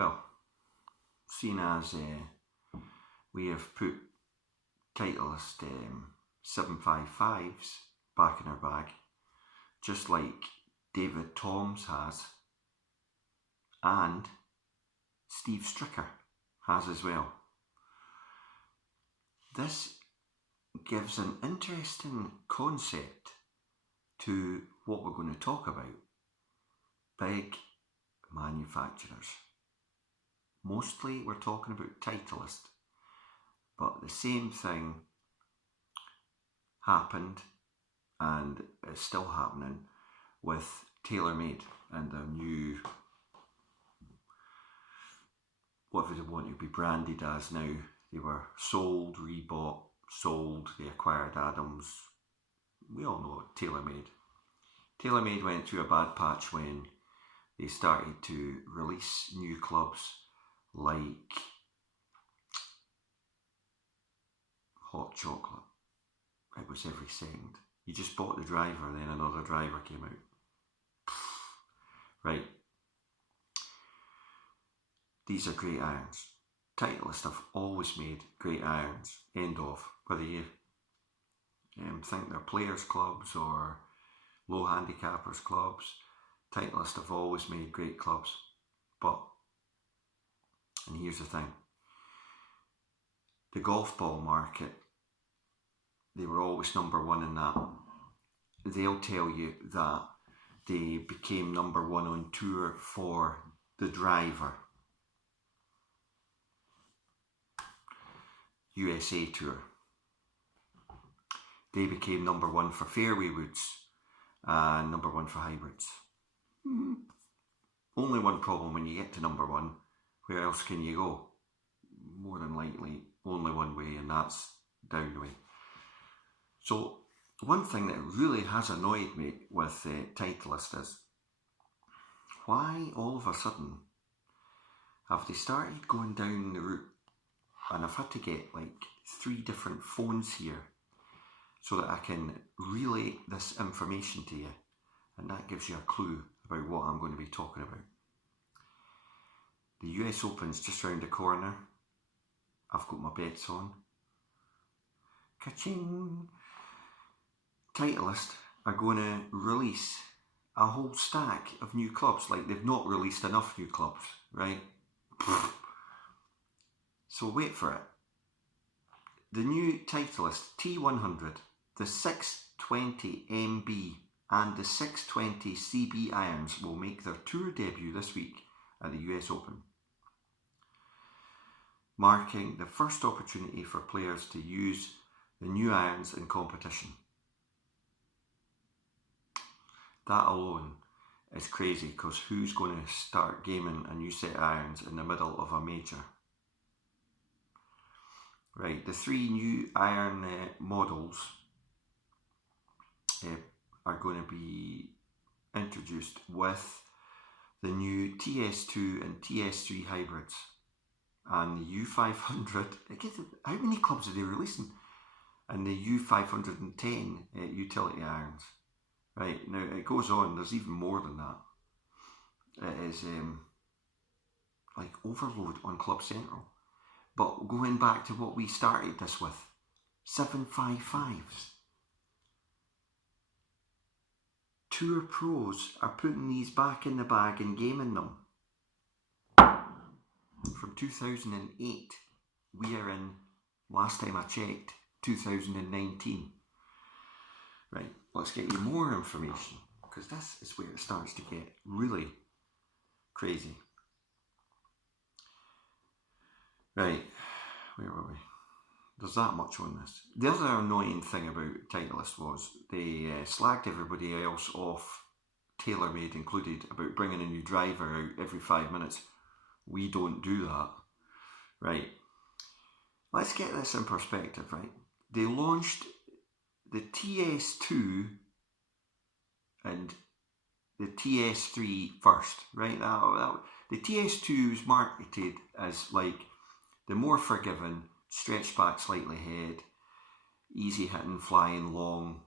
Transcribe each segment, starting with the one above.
well, seeing as we have put Titleist 755s back in our bag, just like David Toms has, and Steve Stricker has as well. This gives an interesting concept to what we're going to talk about. Big manufacturers. Mostly we're talking about Titleist, but the same thing happened and is still happening with TaylorMade and their new, whatever they want to be branded as now. They were sold, rebought, sold, they acquired Adams. We all know TaylorMade. TaylorMade went through a bad patch when they started to release new clubs like hot chocolate. It was every second. You just bought the driver, then another driver came out. Right. These are great irons. Titleist have always made great irons. End of. Whether you think they're players clubs or low handicappers clubs, Titleist have always made great clubs. But, and here's the thing, the golf ball market, they were always number one in that. They'll tell you that they became number one on tour for the driver. USA Tour. They became number one for fairway woods and number one for hybrids. Only one problem: when you get to number one, where else can you go? More than likely only one way, and that's down the way. So one thing that really has annoyed me with Titleist is, why all of a sudden have they started going down the route? And I've had to get like 3 different phones here so that I can relay this information to you, and that gives you a clue about what I'm going to be talking about. The US Open's just round the corner. I've got my bets on. Ka-ching! Titleist are going to release a whole stack of new clubs. Like, they've not released enough new clubs, right? So wait for it. The new Titleist T100, the 620MB and the 620CB irons will make their tour debut this week at the US Open, marking the first opportunity for players to use the new irons in competition. That alone is crazy, because who's going to start gaming a new set of irons in the middle of a major? Right, the 3 new iron models are going to be introduced with the new TS2 and TS3 hybrids and the U500. How many clubs are they releasing? And the U510 utility irons. Right, now it goes on, there's even more than that. It is like overload on Club Central. But going back to what we started this with, 755s. Tour pros are putting these back in the bag and gaming them. From 2008, we are in, last time I checked, 2019. Right, let's get you more information, because this is where it starts to get really crazy. Right, where were we? There's that much on this. The other annoying thing about Titleist was they slagged everybody else off, TaylorMade included, about bringing a new driver out every 5 minutes. We don't do that. Right, let's get this in perspective, right? They launched the TS2 and the TS3 first, right? The TS2 was marketed as like the more forgiving, stretched back slightly head, easy hitting, flying long,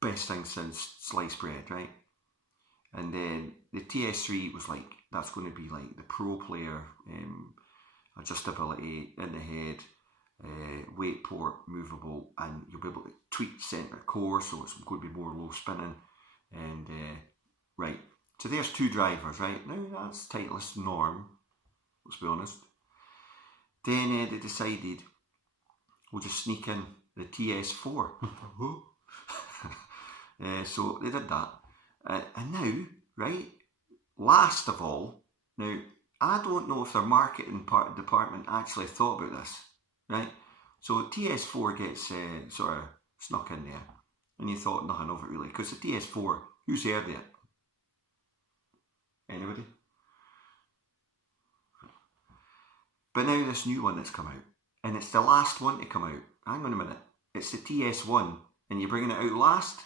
best thing since sliced bread, right? And then the TS3 was like, that's going to be like the pro player, adjustability in the head, weight port movable, and you'll be able to tweak centre core, so it's going to be more low spinning. And right, so there's two drivers, right? Now that's Titleist norm, let's be honest. Then they decided we'll just sneak in the TS4. So they did that. And now, right, last of all, now I don't know if their marketing department actually thought about this, right? So TS4 gets sort of snuck in there, and you thought nothing of it really, because the TS4, who's heard it? Anybody? But now this new one that's come out, and it's the last one to come out. Hang on a minute, it's the TS1, and you're bringing it out last?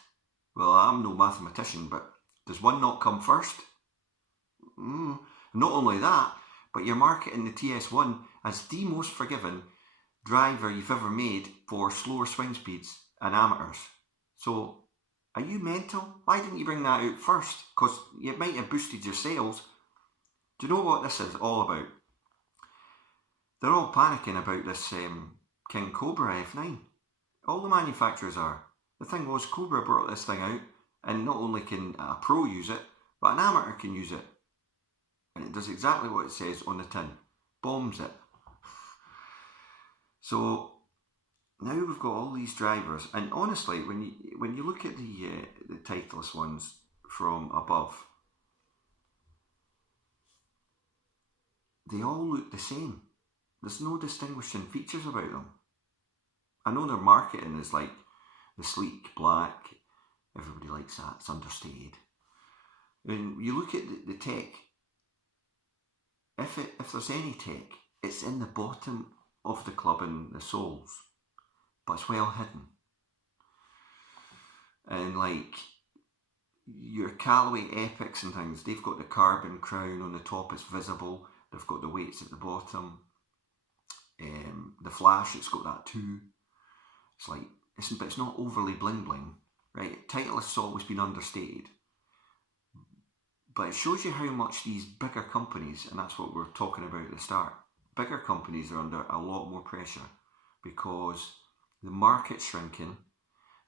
Well, I'm no mathematician, but does one not come first? Not only that, but you're marketing the TS1 as the most forgiving driver you've ever made for slower swing speeds and amateurs. So, are you mental? Why didn't you bring that out first? Because you might have boosted your sales. Do you know what this is all about? They're all panicking about this King Cobra F9. All the manufacturers are. The thing was, Cobra brought this thing out, and not only can a pro use it, but an amateur can use it. And it does exactly what it says on the tin. Bombs it. So now we've got all these drivers, and honestly, when you look at the Titleist ones from above, they all look the same. There's no distinguishing features about them. I know their marketing is like the sleek black. Everybody likes that. It's understated. When you look at the tech, if there's any tech, it's in the bottom of the club and the soles, but it's well hidden. And like your Callaway Epics and things, they've got the carbon crown on the top, it's visible. They've got the weights at the bottom. The Flash, it's got that too. It's like, but it's not overly bling bling, right? Titleist's always been understated. But it shows you how much these bigger companies, and that's what we're talking about at the start, bigger companies are under a lot more pressure because the market's shrinking.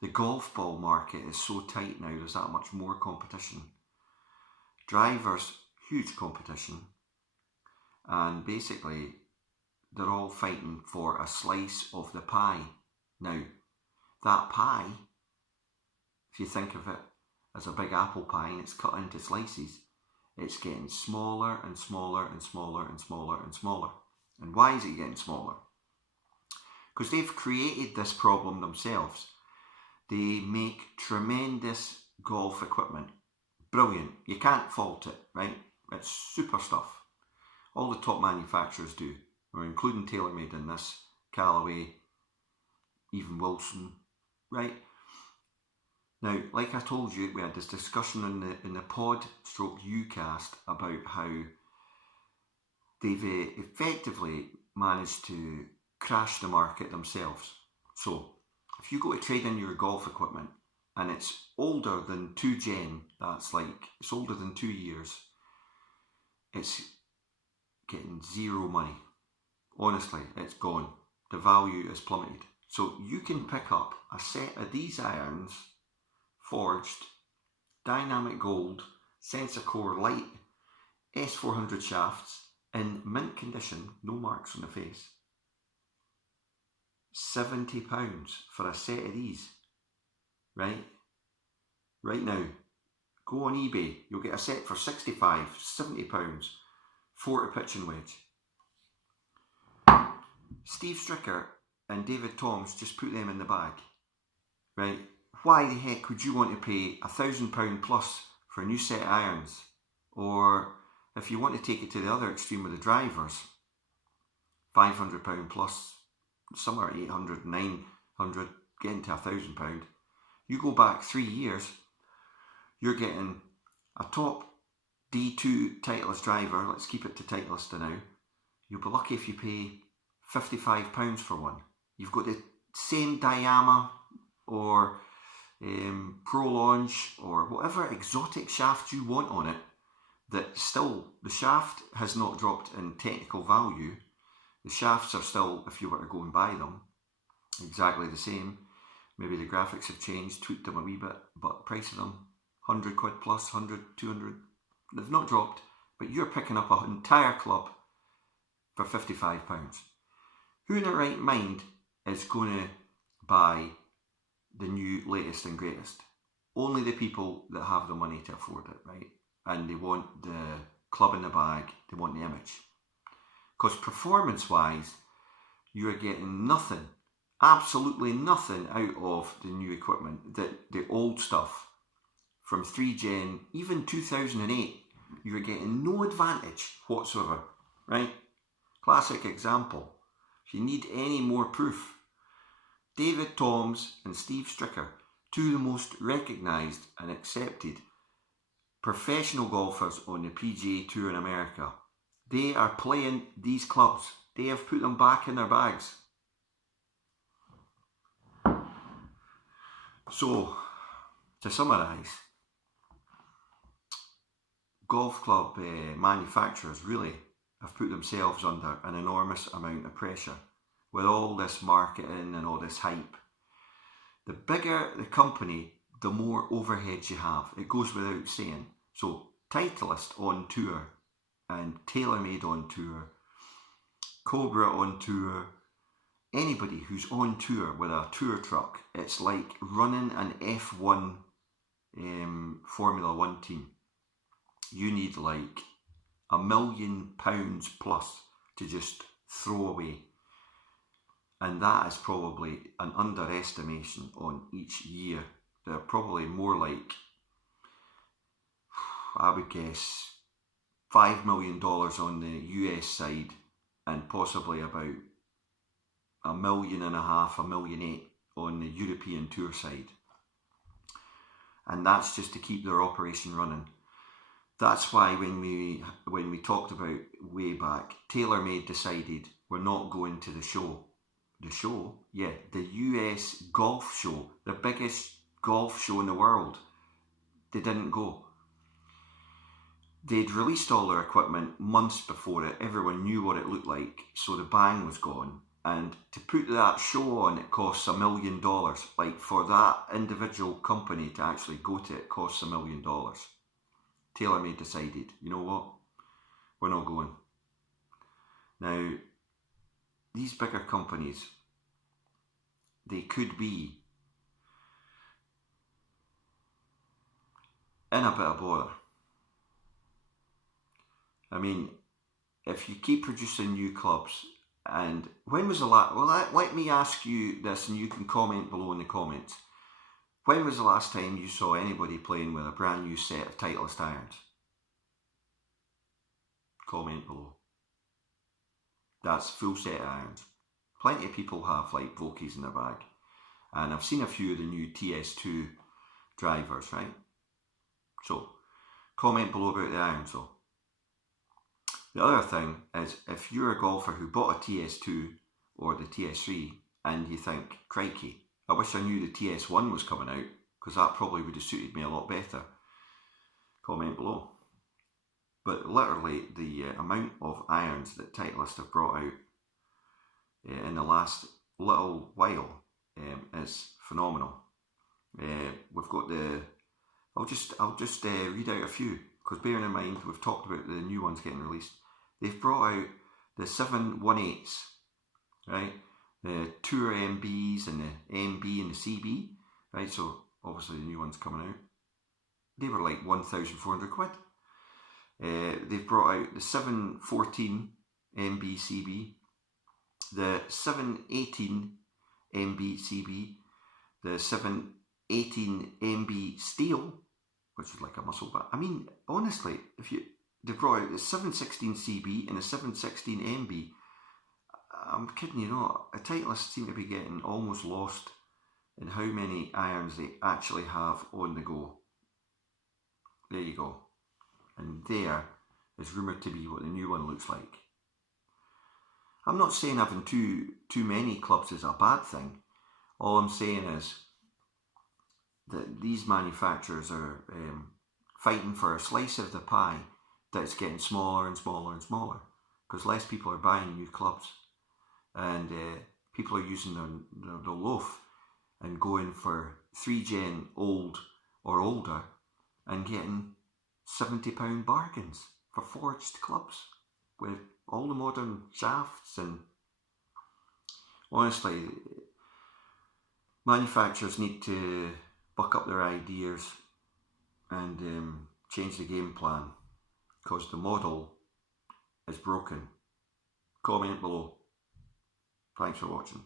The golf ball market is so tight now, there's that much more competition. Drivers, huge competition. And basically, they're all fighting for a slice of the pie. Now, that pie, if you think of it as a big apple pie and it's cut into slices, it's getting smaller and smaller and smaller and smaller and smaller. And why is it getting smaller? Because they've created this problem themselves. They make tremendous golf equipment. Brilliant. You can't fault it, right? It's super stuff. All the top manufacturers do. We're including TaylorMade in this, Callaway, even Wilson, right? Now, like I told you, we had this discussion in the pod stroke UCast about how they've effectively managed to crash the market themselves. So, if you go to trade in your golf equipment and it's older than 2 gen, that's like, it's older than 2 years, it's getting zero money. Honestly, it's gone. The value is plummeted. So you can pick up a set of these irons, forged, dynamic gold, sensor core light, S400 shafts, in mint condition, no marks on the face. £70 for a set of these, right? Right now, go on eBay, you'll get a set for £65, £70, 40 pitching wedge. Steve Stricker and David Toms just put them in the bag, right? Why the heck would you want to pay £1,000 plus for a new set of irons? Or if you want to take it to the other extreme with the drivers, £500 plus, somewhere 800, 900, getting to £1,000. You go back 3 years, you're getting a top D2 Titleist driver. Let's keep it to Titleist now. You'll be lucky if you pay £55 for one. You've got the same diameter or Pro Launch or whatever exotic shaft you want on it, that still, the shaft has not dropped in technical value. The shafts are still, if you were to go and buy them, exactly the same. Maybe the graphics have changed, tweaked them a wee bit, but the price of them, 100 quid plus, 100, 200, they've not dropped, but you're picking up an entire club for £55. Who in their right mind is going to buy the new latest and greatest? Only the people that have the money to afford it, right? And they want the club in the bag, they want the image. Because performance-wise, you are getting nothing, absolutely nothing out of the new equipment. The old stuff from 3 Gen, even 2008, you are getting no advantage whatsoever, right? Classic example. If you need any more proof, David Toms and Steve Stricker, two of the most recognised and accepted professional golfers on the PGA Tour in America, they are playing these clubs. They have put them back in their bags. So, to summarise, golf club manufacturers really have put themselves under an enormous amount of pressure with all this marketing and all this hype. The bigger the company, the more overheads you have. It goes without saying. So Titleist on tour and TaylorMade on tour, Cobra on tour, anybody who's on tour with a tour truck, it's like running an F1 Formula 1 team. You need like £1 million plus to just throw away. And that is probably an underestimation on each year. They're probably more like, I would guess, $5 million on the US side and possibly about $1.5 million, $1.8 million on the European tour side. And that's just to keep their operation running. That's why when we talked about way back, TaylorMade decided we're not going to the show. The show? Yeah, the US golf show, the biggest golf show in the world. They didn't go. They'd released all their equipment months before it. Everyone knew what it looked like, so the bang was gone. And to put that show on, it costs $1 million. Like, for that individual company to actually go to it, costs $1 million. TaylorMade decided, you know what? We're not going. Now, these bigger companies, they could be in a bit of bother. I mean, if you keep producing new clubs, and when was the last, well, let me ask you this and you can comment below in the comments. When was the last time you saw anybody playing with a brand new set of Titleist irons? Comment below. That's full set of irons. Plenty of people have like Vokies in their bag. And I've seen a few of the new TS2 drivers, right? So, comment below about the irons though. The other thing is, if you're a golfer who bought a TS2 or the TS3 and you think, crikey, I wish I knew the TS1 was coming out, because that probably would have suited me a lot better, comment below. But literally the amount of irons that Titleist have brought out in the last little while is phenomenal. We've got the, I'll just read out a few, because bearing in mind we've talked about the new ones getting released. They've brought out the 718s, right? The Tour MBs and the MB and the CB, right? So obviously the new one's coming out. They were like 1,400 quid. They've brought out the 714 MB CB, the 718 MB CB, the 718 MB Steel, which is like a muscle back. I mean, honestly, they brought out the 716 CB and the 716 MB. I'm kidding you not. Titleist seem to be getting almost lost in how many irons they actually have on the go. There you go. And there is rumoured to be what the new one looks like. I'm not saying having too many clubs is a bad thing. All I'm saying is that these manufacturers are fighting for a slice of the pie that's getting smaller and smaller and smaller, because less people are buying new clubs, and people are using the loaf and going for 3-gen old or older and getting £70 bargains for forged clubs with all the modern shafts. And honestly, manufacturers need to buck up their ideas and change the game plan, because the model is broken. Comment below. Thanks for watching.